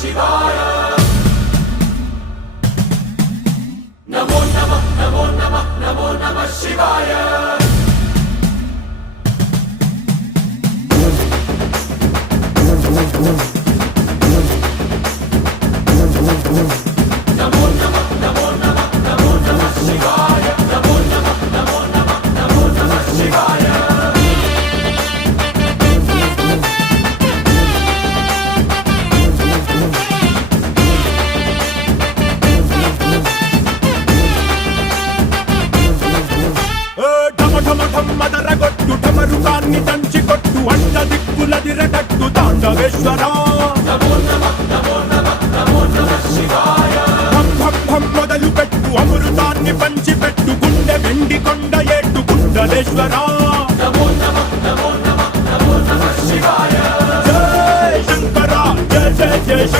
శివాయ నమో నమః నమో నమః నమో నమః శివాయ నమో నమః నమో నమః నమో నమః శివాయ నమో నమః నమో నమః నమో నమః శివాయ మదరగొట్టు ఢమరుకాన్ని దంచి కొట్టు అంట దిక్కులదిరగట్టు తాండవేశ్వర నమో నమః నమో నమః నమో నమః శివాయ భం భం భం మొదలు పెట్టు అమృతాన్ని పంచి పెట్టు గుండె వెండి కొండ ఏట్టు గుండలేశ్వర